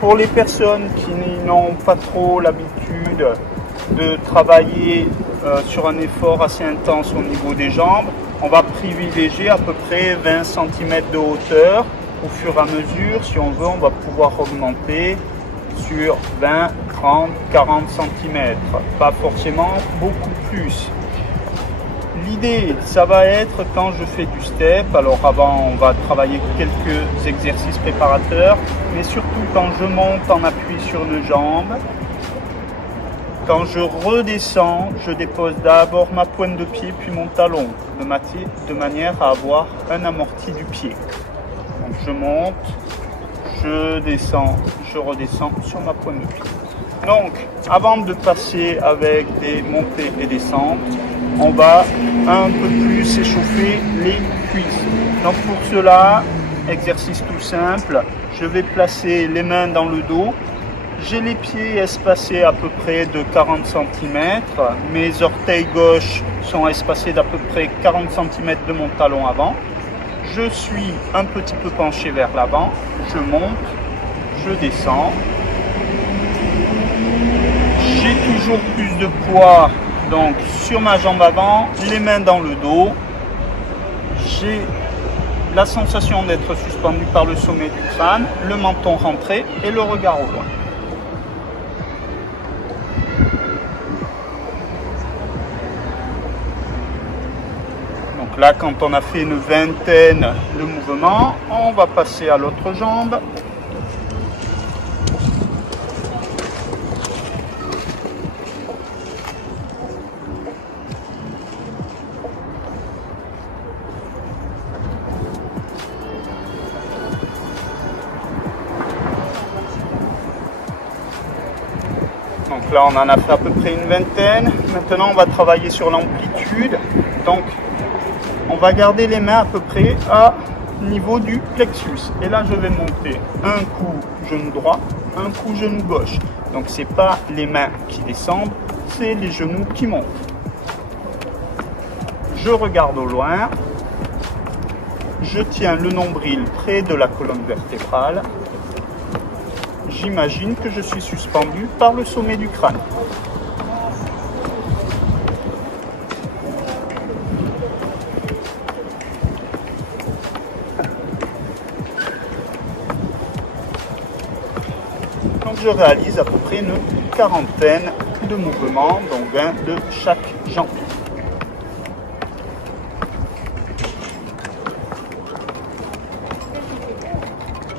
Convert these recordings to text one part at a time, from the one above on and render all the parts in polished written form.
Pour les personnes qui n'ont pas trop l'habitude de travailler sur un effort assez intense au niveau des jambes, on va privilégier à peu près 20 cm de hauteur. Au fur et à mesure, si on veut, on va pouvoir augmenter sur 20, 30, 40 cm, pas forcément beaucoup plus. L'idée, ça va être quand je fais du step, alors avant on va travailler quelques exercices préparateurs, mais surtout quand je monte en appui sur une jambe, quand je redescends, je dépose d'abord ma pointe de pied puis mon talon, de manière à avoir un amorti du pied. Donc je monte, je descends, je redescends sur ma pointe de pied. Donc, avant de passer avec des montées et descentes, on va un peu plus échauffer les cuisses. Donc pour cela, exercice tout simple, je vais placer les mains dans le dos. J'ai les pieds espacés à peu près de 40 cm. Mes orteils gauches sont espacés d'à peu près 40 cm de mon talon avant. Je suis un petit peu penché vers l'avant. Je monte, je descends. J'ai toujours plus de poids donc sur ma jambe avant, les mains dans le dos. J'ai la sensation d'être suspendu par le sommet du crâne, le menton rentré et le regard au loin. Donc là, quand on a fait une vingtaine de mouvements, on va passer à l'autre jambe. Donc là, on en a fait à peu près une vingtaine. Maintenant, on va travailler sur l'amplitude. Donc, on va garder les mains à peu près à niveau du plexus. Et là, je vais monter un coup genou droit, un coup genou gauche. Donc, c'est pas les mains qui descendent, c'est les genoux qui montent. Je regarde au loin. Je tiens le nombril près de la colonne vertébrale. J'imagine que je suis suspendu par le sommet du crâne. Donc je réalise à peu près une quarantaine de mouvements, donc 20 de chaque jambe.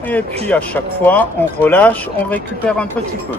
Et puis à chaque fois, on relâche, on récupère un petit peu.